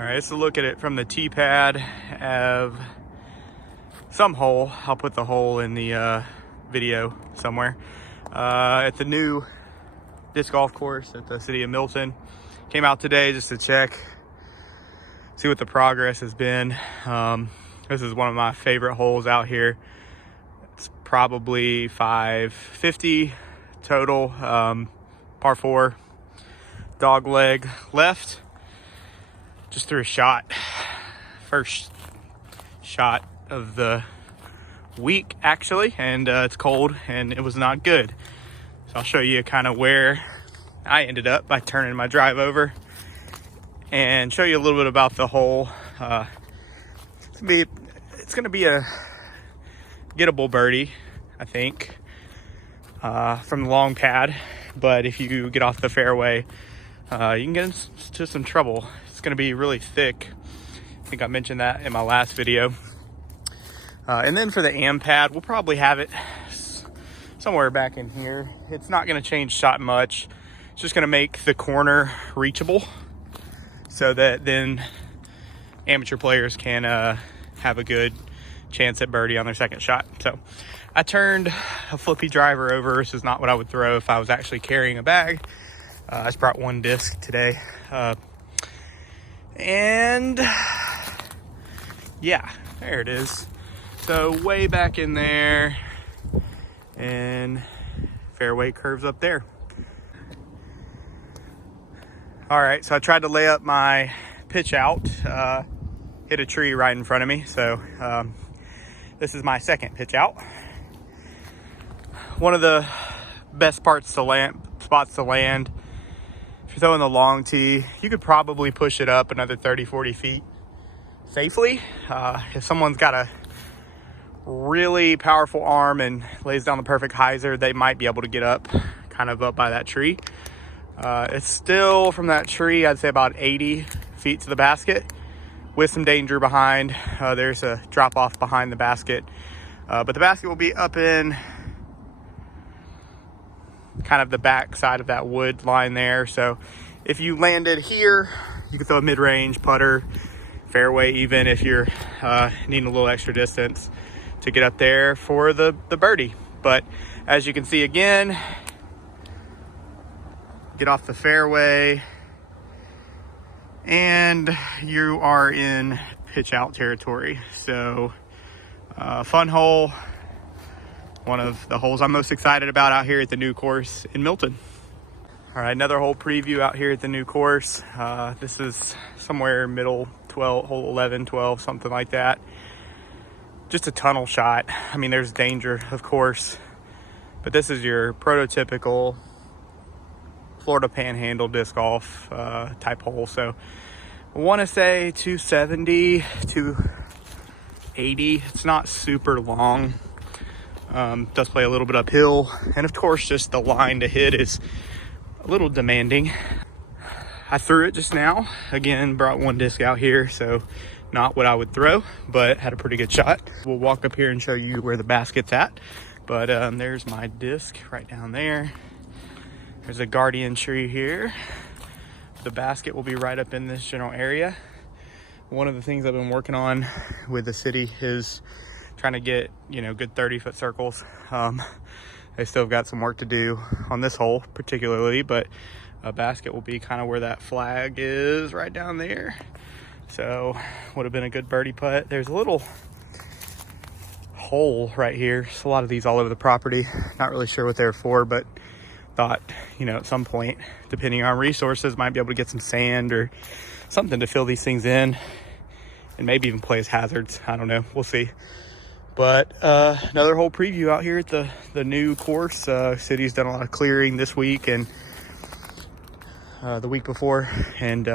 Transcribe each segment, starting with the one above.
All right, so look at it from the tee pad of some hole. I'll put the hole in the video somewhere. At the new disc golf course at the city of Milton. Came out today just to check, see what the progress has been. This is one of my favorite holes out here. It's probably 550 total, par 4, dog leg left. Just threw a shot, first shot of the week actually, and it's cold and it was not good. So I'll show you kind of where I ended up by turning my drive over and show you a little bit about the hole. It's gonna be a gettable birdie, I think, from the long pad. But if you get off the fairway, you can get into some trouble. It's gonna be really thick. I think I mentioned that in my last video. And then for the am pad, we'll probably have it somewhere back in here. It's not gonna change shot much. It's just gonna make the corner reachable so that then amateur players can have a good chance at birdie on their second shot. So I turned a flippy driver over. This is not what I would throw if I was actually carrying a bag. I just brought one disc today. And yeah, there it is. So way back in there, and fairway curves up there. All right, so I tried to lay up my pitch out, hit a tree right in front of me. So this is my second pitch out. One of the best spots to land. If you're throwing the long tee, you could probably push it up another 30, 40 feet safely. If someone's got a really powerful arm and lays down the perfect hyzer, they might be able to get up, kind of up by that tree. It's still from that tree, I'd say about 80 feet to the basket with some danger behind. There's a drop off behind the basket, but the basket will be up in kind of the back side of that wood line there. So if you landed here, you could throw a mid-range putter, fairway, even if you're needing a little extra distance to get up there for the birdie. But as you can see, again, get off the fairway and you are in pitch out territory. So fun hole, one of the holes I'm most excited about out here at the new course in Milton. All right, another hole preview out here at the new course. This is somewhere middle 12, hole 11, 12, something like that. Just a tunnel shot. I mean, there's danger, of course, but this is your prototypical Florida Panhandle disc golf type hole. So I want to say 270, 280. It's not super long. Does play a little bit uphill, and of course just the line to hit is a little demanding. I threw it just now. Again, brought one disc out here, so not what I would throw, but had a pretty good shot. We'll walk up here and show you where the basket's at. But there's my disc right down there. There's a guardian tree here. The basket will be right up in this general area. One of the things I've been working on with the city is trying to get, good 30-foot circles. They still got some work to do on this hole particularly, but a basket will be kind of where that flag is right down there. So would have been a good birdie putt. There's a little hole right here. There's a lot of these all over the property. Not really sure what they're for, but thought, at some point, depending on resources, might be able to get some sand or something to fill these things in and maybe even play as hazards. I don't know. We'll see. But another whole preview out here at the new course. City's done a lot of clearing this week and the week before, and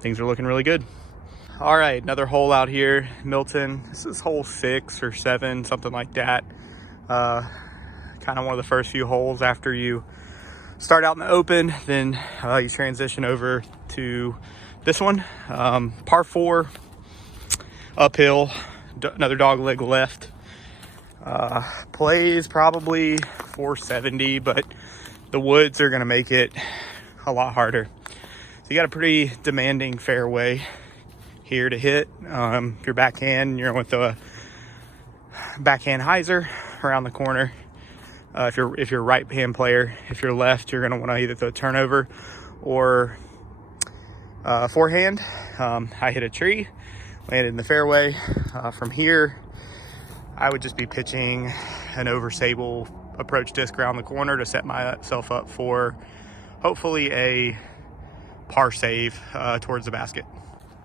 things are looking really good. All right, another hole out here, Milton. This is hole 6 or 7, something like that. Kind of one of the first few holes after you start out in the open, then you transition over to this one. Par 4, uphill, another dog leg left. Plays probably 470, but the woods are gonna make it a lot harder. So you got a pretty demanding fairway here to hit. If you're backhand, you're going to throw a backhand hyzer around the corner. If you're a right hand player, if you're left, you're going to want to either throw a turnover or forehand. I hit a tree, landed in the fairway. From here, I would just be pitching an over sable approach disc around the corner to set myself up for hopefully a par save towards the basket.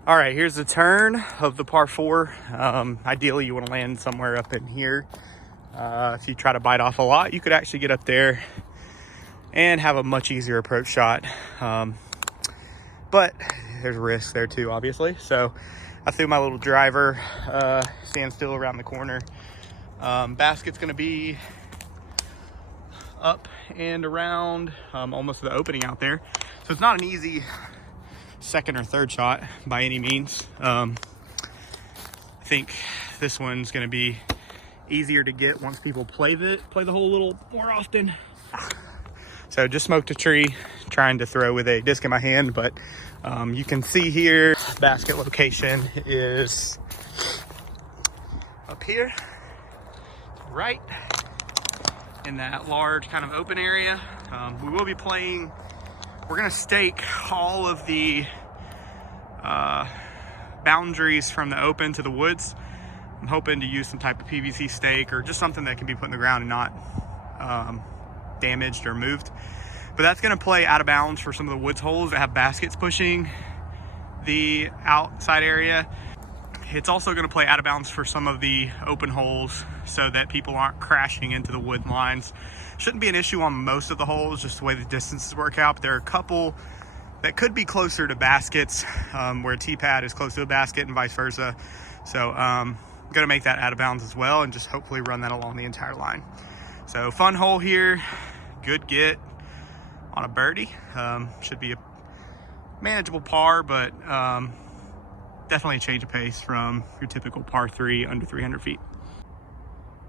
All right, here's the turn of the par 4. Ideally, you want to land somewhere up in here. If you try to bite off a lot, you could actually get up there and have a much easier approach shot. But there's risk there too, obviously. So I threw my little driver, standstill around the corner. Basket's going to be up and around almost the opening out there. So it's not an easy second or third shot by any means. I think this one's going to be easier to get once people play the hole a little more often. So just smoked a tree trying to throw with a disc in my hand, but you can see here basket location is up here, right in that large kind of open area. We will be playing. We're gonna stake all of the boundaries from the open to the woods. I'm hoping to use some type of PVC stake or just something that can be put in the ground and not damaged or moved. But that's gonna play out of bounds for some of the woods holes that have baskets pushing the outside area. It's also gonna play out of bounds for some of the open holes so that people aren't crashing into the wood lines. Shouldn't be an issue on most of the holes, just the way the distances work out. But there are a couple that could be closer to baskets, where a tee pad is close to a basket and vice versa. So I'm gonna make that out of bounds as well and just hopefully run that along the entire line. So fun hole here, good get on a birdie. Should be a manageable par, but definitely a change of pace from your typical par 3 under 300 feet.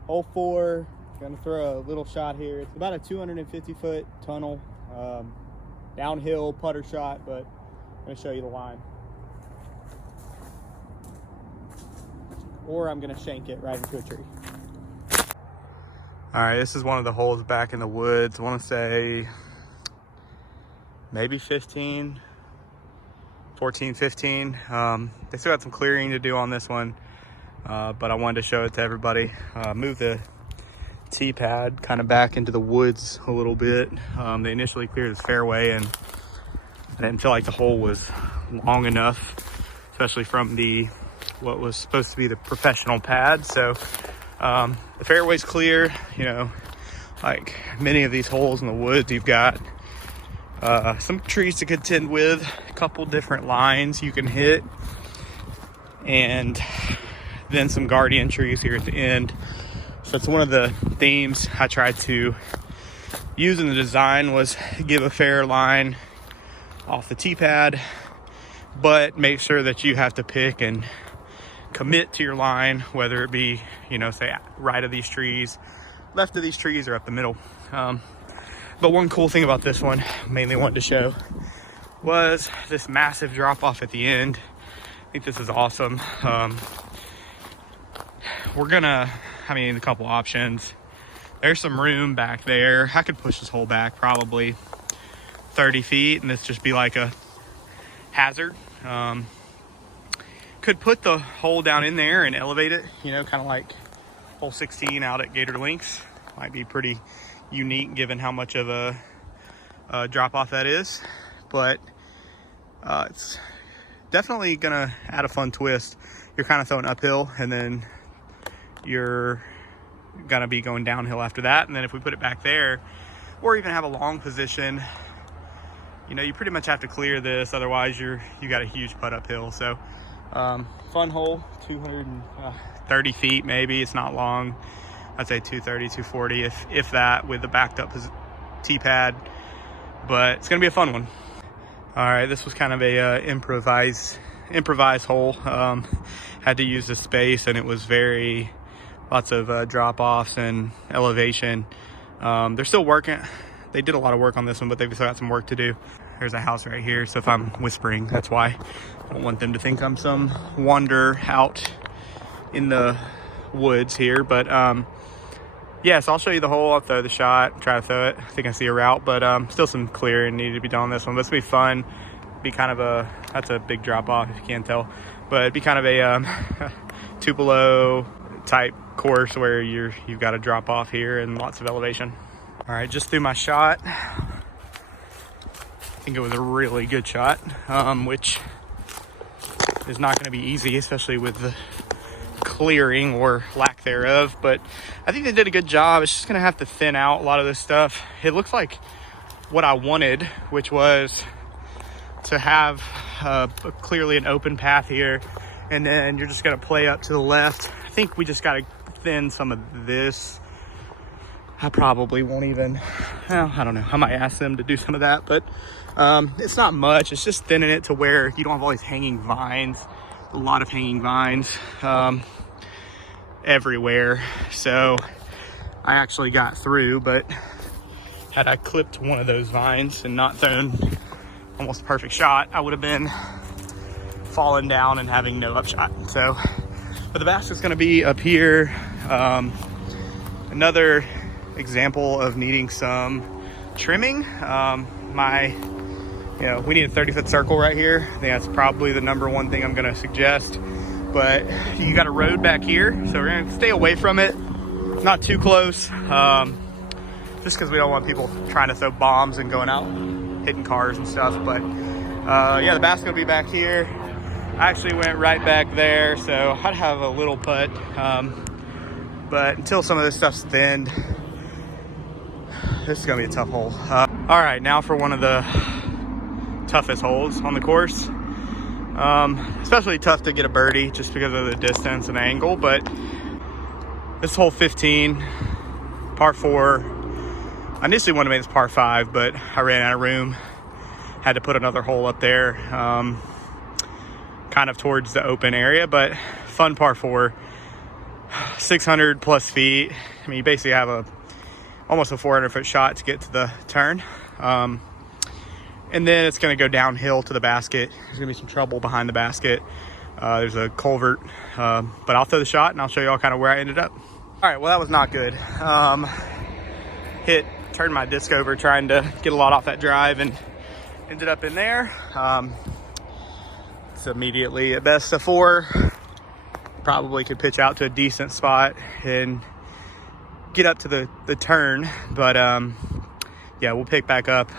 Hole 4, gonna throw a little shot here. It's about a 250-foot tunnel, downhill putter shot, but I'm gonna show you the line. Or I'm gonna shank it right into a tree. All right, this is one of the holes back in the woods. I wanna say maybe 15, 14, 15. They still got some clearing to do on this one, but I wanted to show it to everybody. Move the tee pad kind of back into the woods a little bit. They initially cleared this fairway and I didn't feel like the hole was long enough, especially from what was supposed to be the professional pad. So the fairway's clear. You know, like many of these holes in the woods, you've got some trees to contend with, a couple different lines you can hit, and then some guardian trees here at the end. So it's one of the themes I tried to use in the design, was give a fair line off the tee pad, but make sure that you have to pick and commit to your line, whether it be, you know, say right of these trees, left of these trees, or up the middle. But one cool thing about this one, mainly wanted to show, was this massive drop off at the end. I think this is awesome. A couple options. There's some room back there. I could push this hole back probably 30 feet and this just be like a hazard. Could put the hole down in there and elevate it, you know, kind of like hole 16 out at Gator Links. Might be pretty unique given how much of a drop off that is, but it's definitely gonna add a fun twist. You're kind of throwing uphill and then you're gonna be going downhill after that. And then if we put it back there, or even have a long position, you know, you pretty much have to clear this, otherwise you got a huge putt uphill. So fun hole, 230 feet maybe. It's not long. I'd say 230, 240 if that, with the backed up tee pad, but it's gonna be a fun one. All right, this was kind of a improvised hole. Had to use the space and it was lots of drop offs and elevation. They're still working. They did a lot of work on this one, but they've still got some work to do. There's a house right here, so if I'm whispering, that's why. I don't want them to think I'm some wanderer out in the woods here. But yeah, so I'll show you the hole. I'll throw the shot, try to throw it. I think I see a route, but still some clearing needed to be done on this one. But it's gonna be fun. Be kind of a, that's a big drop off if you can't tell, but it'd be kind of a Tupelo type course where you've got to drop off here and lots of elevation. All right, just threw my shot. I think it was a really good shot, which is not going to be easy, especially with the clearing or lack thereof. But I think they did a good job. It's just going to have to thin out a lot of this stuff. It looks like what I wanted, which was to have clearly an open path here, and then you're just going to play up to the left. I think we just got to thin some of this. I probably won't even, well, I don't know, I might ask them to do some of that, but it's not much. It's just thinning it to where you don't have all these hanging vines, a lot of hanging vines everywhere. So I actually got through, but had I clipped one of those vines and not thrown almost a perfect shot, I would have been falling down and having no upshot. So, but the basket's going to be up here. Another example of needing some trimming. We need a 30-foot circle right here. I think that's probably the number one thing I'm going to suggest. But you got a road back here, so we're going to stay away from it, not too close, just because we don't want people trying to throw bombs and going out hitting cars and stuff. But yeah, the basket will be back here. I actually went right back there, so I'd have a little putt, but until some of this stuff's thinned, this is gonna be a tough hole. All right, now for one of the toughest holes on the course. Especially tough to get a birdie just because of the distance and angle, but this hole 15, par 4. I initially wanted to make this par 5, but I ran out of room. Had to put another hole up there, kind of towards the open area, but fun par 4, 600 plus feet. I mean, you basically have almost a 400-foot shot to get to the turn. And then it's going to go downhill to the basket. There's going to be some trouble behind the basket. There's a culvert, but I'll throw the shot and I'll show you all kind of where I ended up. All right, well, that was not good. Turned my disc over trying to get a lot off that drive and ended up in there. It's immediately a best of 4. Probably could pitch out to a decent spot and get up to the turn, but yeah, we'll pick back up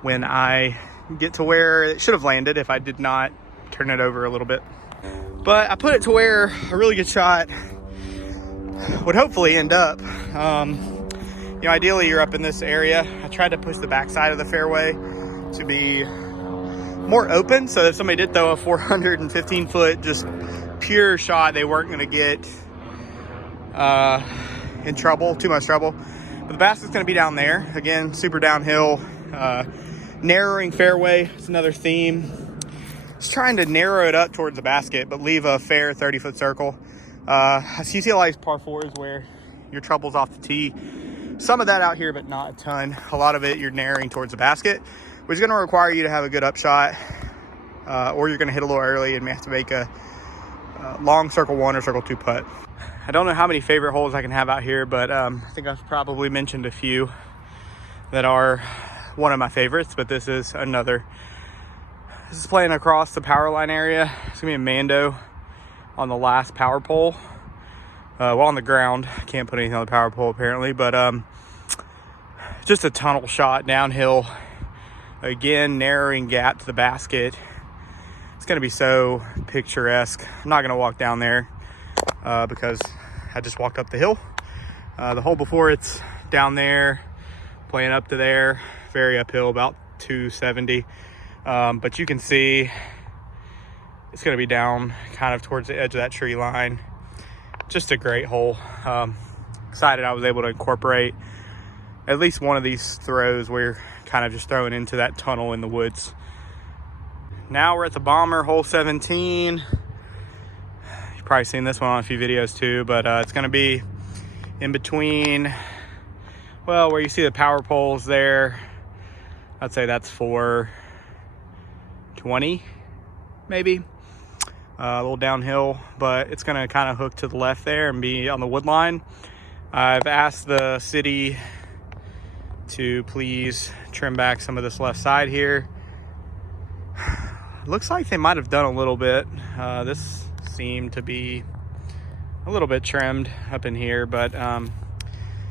when I get to where it should have landed if I did not turn it over a little bit. But I put it to where a really good shot would hopefully end up. Ideally you're up in this area. I tried to push the backside of the fairway to be more open, so if somebody did throw a 415-foot just pure shot, they weren't going to get in trouble, too much trouble. But the basket's going to be down there. Again, super downhill. Narrowing fairway, it's another theme. Just trying to narrow it up towards the basket, but leave a fair 30-foot circle. You see a lot of these par 4s where your trouble's off the tee. Some of that out here, but not a ton. A lot of it you're narrowing towards the basket, which is going to require you to have a good upshot, or you're going to hit a little early and may have to make a long circle 1 or circle 2 putt. I don't know how many favorite holes I can have out here, but I think I've probably mentioned a few that are one of my favorites, but this is another. This is playing across the power line area. It's gonna be a Mando on the last power pole. Well, on the ground. I can't put anything on the power pole apparently, but just a tunnel shot downhill. Again, narrowing gap to the basket. It's gonna be so picturesque. I'm not gonna walk down there because I just walked up the hill. The hole before it's down there, playing up to there, very uphill, about 270. But you can see it's going to be down kind of towards the edge of that tree line. Just a great hole. Excited I was able to incorporate at least one of these throws where you're kind of just throwing into that tunnel in the woods. Now we're at the bomber, hole 17. You've probably seen this one on a few videos too, but it's going to be in between, well, where you see the power poles there. I'd say that's 420 maybe. A little downhill, but it's gonna kind of hook to the left there and be on the wood line. I've asked the city to please trim back some of this left side here. Looks like they might have done a little bit. This seemed to be a little bit trimmed up in here, but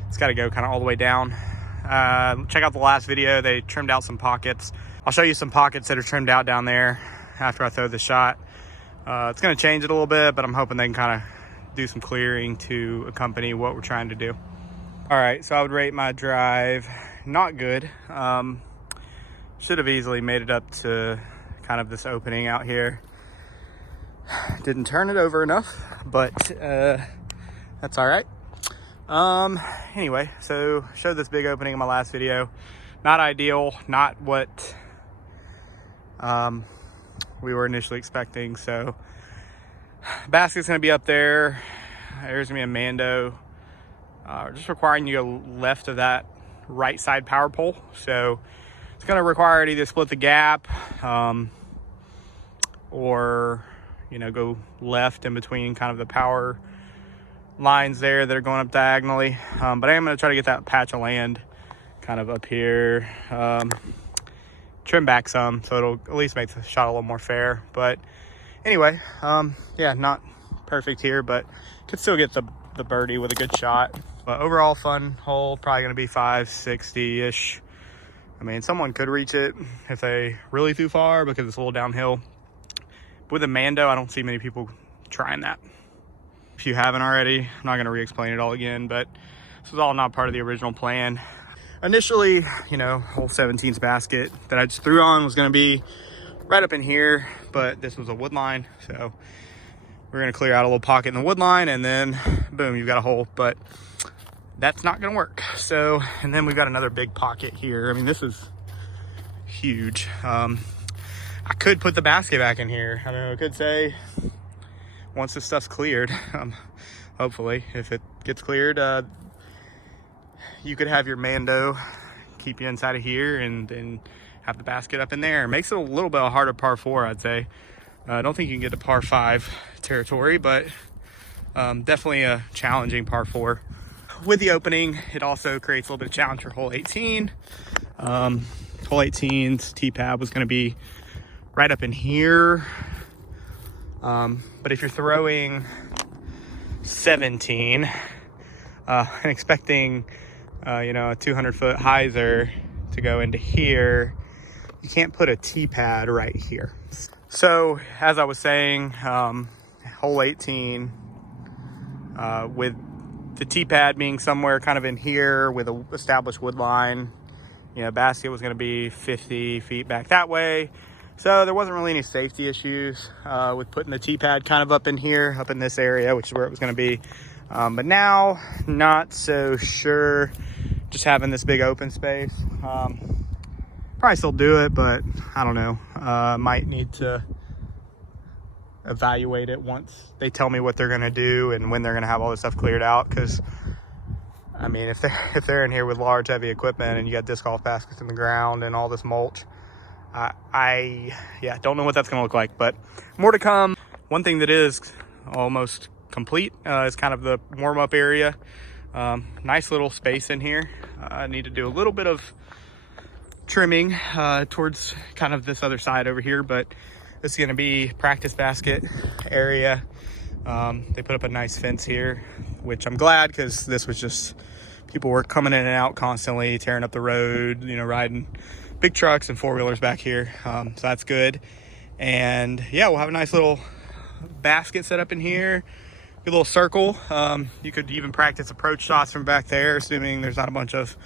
it's got to go kind of all the way down. Check out the last video. They trimmed out some pockets. I'll show you some pockets that are trimmed out down there after I throw the shot. It's going to change it a little bit, but I'm hoping they can kind of do some clearing to accompany what we're trying to do. All right, so I would rate my drive not good. Should have easily made it up to kind of this opening out here. Didn't turn it over enough, but that's all right. Anyway, so showed this big opening in my last video. Not ideal, not what we were initially expecting. So basket's gonna be up there. There's gonna be a Mando. Just requiring you go left of that right side power pole. So it's gonna require it either split the gap or, you know, go left in between kind of the power lines there that are going up diagonally. But I am gonna try to get that patch of land kind of up here, trim back some, so it'll at least make the shot a little more fair. But anyway, yeah, not perfect here, but could still get the birdie with a good shot. But overall fun hole, probably gonna be 560-ish. I mean, someone could reach it if they really threw far because it's a little downhill. But with a Mando, I don't see many people trying that. If you haven't already, I'm not gonna re-explain it all again, but this was all not part of the original plan. Initially, you know, hole 17's basket that I just threw on was gonna be right up in here, but this was a wood line, so we're gonna clear out a little pocket in the wood line, and then boom, you've got a hole. But that's not gonna work. So, and then we've got another big pocket here. I mean, this is huge. I could put the basket back in here. I don't know, I could say once this stuff's cleared, hopefully, if it gets cleared, you could have your Mando keep you inside of here and have the basket up in there. It makes it a little bit harder par 4, I'd say. I don't think you can get to par 5 territory, but definitely a challenging par 4. With the opening, it also creates a little bit of challenge for hole 18. Hole 18's tee pad was going to be right up in here. But if you're throwing 17 and expecting you know, a 200-foot hyzer to go into here, you can't put a tee pad right here. So as I was saying, hole 18 with the tee pad being somewhere kind of in here with a established wood line, you know, basket was going to be 50 feet back that way. So there wasn't really any safety issues with putting the tee pad kind of up in here, up in this area, which is where it was going to be. But now, not so sure, just having this big open space. Probably still do it, but I don't know. Might need to evaluate it once they tell me what they're gonna do and when they're gonna have all this stuff cleared out. Because I mean, if they're in here with large heavy equipment and you got disc golf baskets in the ground and all this mulch, I don't know what that's gonna look like, but more to come. One thing that is almost complete is kind of the warm-up area. Nice little space in here. I need to do a little bit of trimming towards kind of this other side over here, but this is going to be practice basket area. They put up a nice fence here, which I'm glad, because this was just, people were coming in and out constantly, tearing up the road, you know, riding big trucks and four-wheelers back here. So that's good. And yeah, we'll have a nice little basket set up in here, good little circle. You could even practice approach shots from back there, assuming there's not a bunch of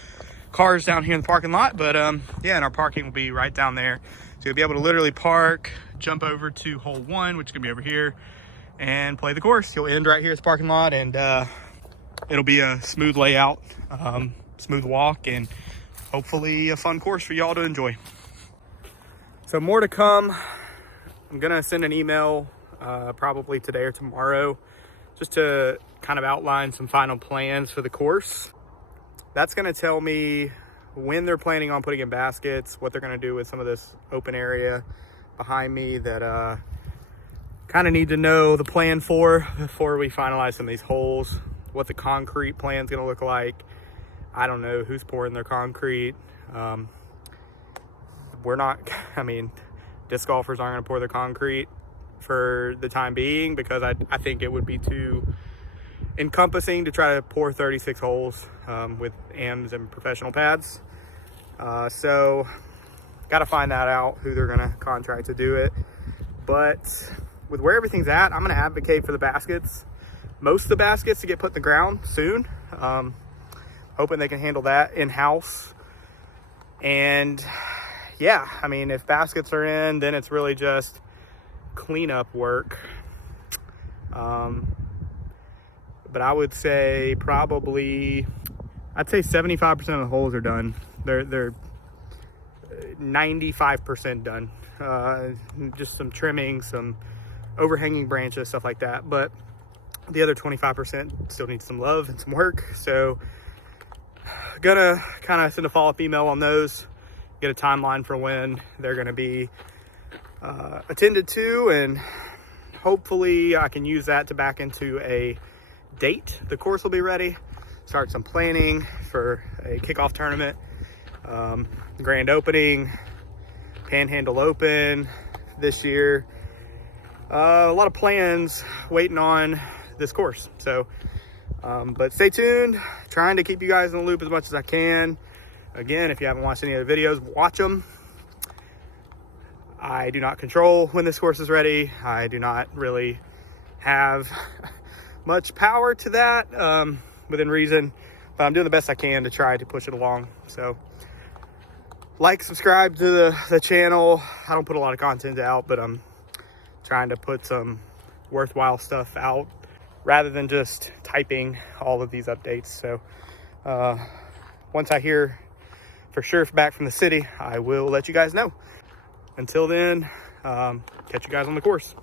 cars down here in the parking lot. But yeah, and our parking will be right down there, so you'll be able to literally park, jump over to hole 1, which is gonna be over here, and play the course. You'll end right here at the parking lot, and it'll be a smooth layout, smooth walk, and hopefully a fun course for y'all to enjoy. So more to come. I'm gonna send an email probably today or tomorrow, just to kind of outline some final plans for the course. That's gonna tell me when they're planning on putting in baskets, what they're going to do with some of this open area behind me that kind of need to know the plan for before we finalize some of these holes, what the concrete plan is going to look like. I don't know who's pouring their concrete. We're not, I mean, disc golfers aren't going to pour their concrete for the time being, because I think it would be too encompassing to try to pour 36 holes with AMs and professional pads. So got to find that out, who they're going to contract to do it. But with where everything's at, I'm going to advocate for the baskets, most of the baskets, to get put in the ground soon. Hoping they can handle that in-house. And yeah, I mean, if baskets are in, then it's really just cleanup work. But I would say probably, I'd say 75% of the holes are done. They're 95% done. Just some trimming, some overhanging branches, stuff like that. But the other 25% still needs some love and some work. So gonna kind of send a follow-up email on those, get a timeline for when they're gonna be attended to, and hopefully I can use that to back into a date the course will be ready, start some planning for a kickoff tournament, grand opening, Panhandle Open this year. A lot of plans waiting on this course. So but stay tuned, trying to keep you guys in the loop as much as I can. Again, if you haven't watched any other videos, watch them. I do not control when this course is ready. I do not really have much power to that, within reason, but I'm doing the best I can to try to push it along. So like, subscribe to the channel. I don't put a lot of content out, but I'm trying to put some worthwhile stuff out rather than just typing all of these updates. So once I hear for sure back from the city, I will let you guys know. Until then, catch you guys on the course.